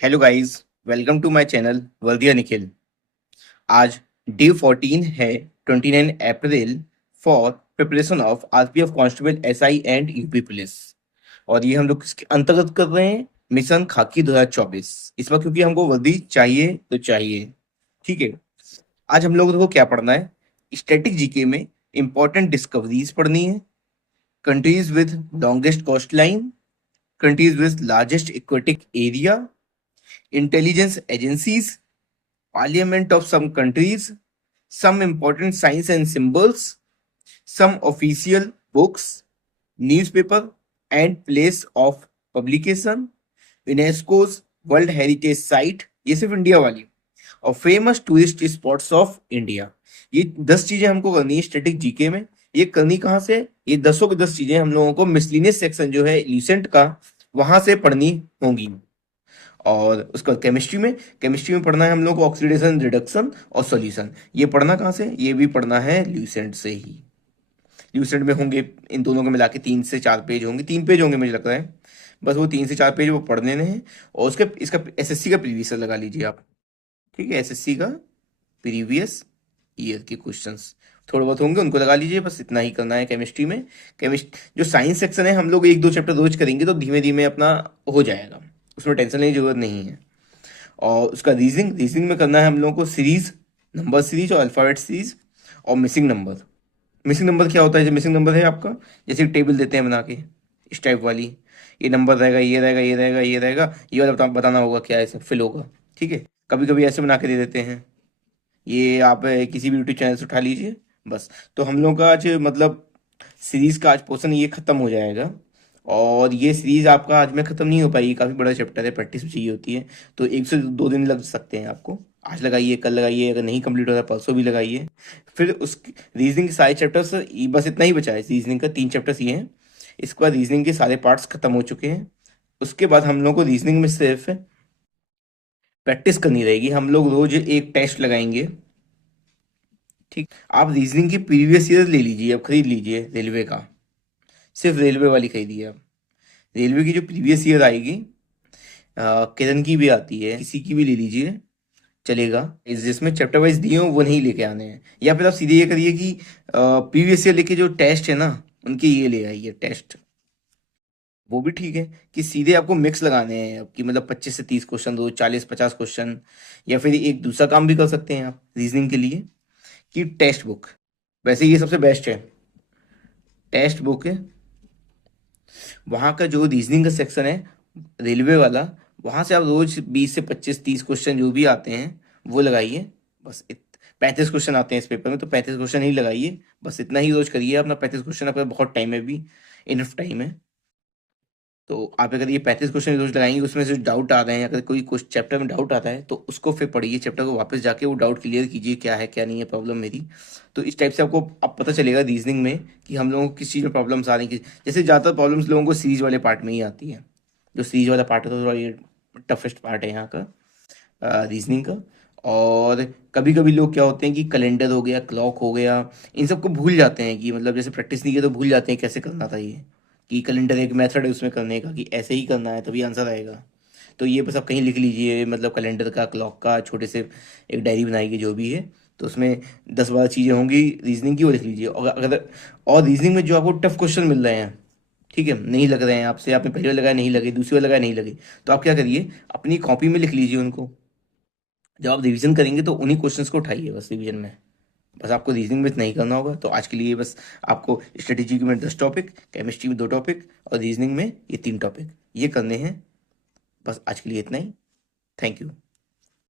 Hello guys, welcome to my channel वर्दिया निखिल। आज day 14 है, 29 April, for preparation of RPF constable SI and UP police. और ये हम लोग किसके अंतर्गत कर रहे हैं? मिशन खाकी 2024। इस वक्त क्योंकि हमको वर्दी चाहिए तो चाहिए। ठीक है। आज हम लोगों को क्या पढ़ना है? स्टैटिक जीके में इंपॉर्टेंट डिस्कवरीज पढ़नी है। Countries with longest coast line, countries with largest aquatic area, intelligence agencies, parliament of some countries, some important signs and symbols, some official books, newspaper and place of publication, UNESCO's World Heritage Site, ये सिर्फ India वाली, और famous tourist spots of India. ये 10 चीजें हमको करनी है static GK में। ये करनी कहाँ से? ये 10 की 10 चीजें हम लोगों को मिसलिनियस सेक्शन जो है ल्यूसेंट का, वहां से पढ़नी होंगी। और उसका केमिस्ट्री में पढ़ना है हम लोग को ऑक्सीडेशन, रिडक्शन और सॉल्यूशन। ये पढ़ना कहाँ से? ये भी पढ़ना है ल्यूसेंट से ही। ल्यूसेंट में होंगे, इन दोनों को मिला के 3 से 4 पेज होंगे, 3 पेज होंगे मुझे लगता है। बस वो 3 से 4 पेज वो पढ़ने हैं। और उसके इसका एसएससी का प्रीवियस लगा लीजिए आप। ठीक है, एसएससी का प्रीवियस ईयर के क्वेश्चंस थोड़े बहुत होंगे, उनको लगा लीजिए। बस इतना ही करना है केमिस्ट्री में। जो साइंस सेक्शन है हम लोग 1-2 चैप्टर रोज करेंगे तो धीमे धीमे अपना हो जाएगा, उसमें टेंशन लेने की जरूरत नहीं है। और उसका रीजनिंग में करना है हम लोगों को सीरीज, नंबर सीरीज और अल्फाबेट सीरीज और मिसिंग नंबर। मिसिंग नंबर क्या होता है? जो मिसिंग नंबर है आपका, जैसे टेबल देते हैं बना के इस टाइप वाली, ये नंबर रहेगा, ये रहेगा, ये रहेगा, ये रहेगा, ये वाला बताना होगा क्या ऐसे फिल होगा। ठीक है। कभी कभी ऐसे बना के दे देते हैं। ये आप किसी भी यूट्यूब चैनल से उठा लीजिए। बस। तो हम लोग का आज मतलब सीरीज का आज पोर्शन ये खत्म हो जाएगा। और ये सीरीज आपका आज में खत्म नहीं हो पाएगी, काफी बड़ा चैप्टर है, प्रैक्टिस भी चाहिए होती है। तो 1 से 2 दिन लग सकते हैं आपको। आज लगाइए, कल लगाइए, अगर नहीं कंप्लीट होता परसों भी लगाइए। फिर उस रीजनिंग के सारे चैप्टर्स, बस इतना ही बचा है रीजनिंग का, 3 चैप्टर्स ये हैं। इसके बाद रीजनिंग के सारे पार्ट्स खत्म हो चुके हैं। उसके बाद हम लोग को रीजनिंग में सिर्फ प्रैक्टिस करनी रहेगी। हम लोग रोज एक टेस्ट लगाएंगे। ठीक। आप रीजनिंग की प्रीवियस ईयर ले लीजिए, अब खरीद लीजिए रेलवे का, सिर्फ रेलवे वाली खरीदिए आप। रेलवे की जो प्रीवियस ईयर आएगी, किरण की भी आती है, किसी की भी ले लीजिए, चलेगा। जिसमें चैप्टर वाइज दिए हो वो नहीं लेके आने हैं। या फिर आप सीधे ये करिए कि प्रीवियस ईयर लेके जो टेस्ट है ना, उनके ये ले आइए टेस्ट। वो भी ठीक है कि सीधे आपको मिक्स लगाने हैं कि मतलब 25 से 30 क्वेश्चन दो, 40-50 क्वेश्चन। या फिर एक दूसरा काम भी कर सकते हैं आप रीजनिंग के लिए, कि टेक्स्ट बुक। वैसे ये सबसे बेस्ट है, टेक्स्ट बुक है। वहाँ का जो रीजनिंग का सेक्शन है रेलवे वाला, वहाँ से आप रोज 20 से 25-30 क्वेश्चन जो भी आते हैं वो लगाइए। बस 35 क्वेश्चन आते हैं इस पेपर में, तो 35 क्वेश्चन ही लगाइए। बस इतना ही रोज करिए अपना 35 क्वेश्चन, आपका बहुत टाइम है, भी इनफ टाइम है। तो आप अगर ये 35 क्वेश्चन रोज लगाएंगे, उसमें से डाउट आ रहे हैं, अगर कोई कुछ चैप्टर में डाउट आता है तो उसको फिर पढ़िए, चैप्टर को वापस जाके वो डाउट क्लियर कीजिए, क्या है क्या नहीं है प्रॉब्लम मेरी। तो इस टाइप से आपको अब पता चलेगा रीजनिंग में कि हम लोगों को किस चीज़ में प्रॉब्लम्स आ रही हैं। जैसे ज़्यादातर प्रॉब्लम्स लोगों को सीरीज वाले पार्ट में ही आती है। जो सीरीज वाला पार्ट है तो थोड़ा ये टफेस्ट पार्ट है यहाँ का रीजनिंग का। और कभी कभी लोग क्या होते हैं कि कैलेंडर हो गया, क्लॉक हो गया, इन सबको भूल जाते हैं कि मतलब जैसे प्रैक्टिस नहीं की तो भूल जाते हैं कैसे करना था ये, कि कैलेंडर एक मेथड है उसमें करने का, कि ऐसे ही करना है तभी आंसर आएगा। तो ये बस आप कहीं लिख लीजिए, मतलब कैलेंडर का, क्लॉक का, छोटे से एक डायरी बनाइए जो भी है। तो उसमें 10-12 चीज़ें होंगी रीजनिंग की, वो लिख लीजिए। और अगर और रीजनिंग में जो आपको टफ क्वेश्चन मिल रहे हैं, ठीक है, नहीं लग रहे हैं आपसे, आपने पहली बार लगाया नहीं लगे, दूसरी बार लगाया नहीं लगे, तो आप क्या करिए, अपनी कॉपी में लिख लीजिए उनको। जब आप रिवीजन करेंगे तो उन्हीं क्वेश्चंस को उठाइए बस रिवीजन में। बस आपको रीजनिंग में नहीं करना होगा। तो आज के लिए बस आपको स्ट्रेटेजी में 10 टॉपिक, केमिस्ट्री में 2 टॉपिक और रीजनिंग में ये 3 टॉपिक ये करने हैं। बस आज के लिए इतना ही। Thank you.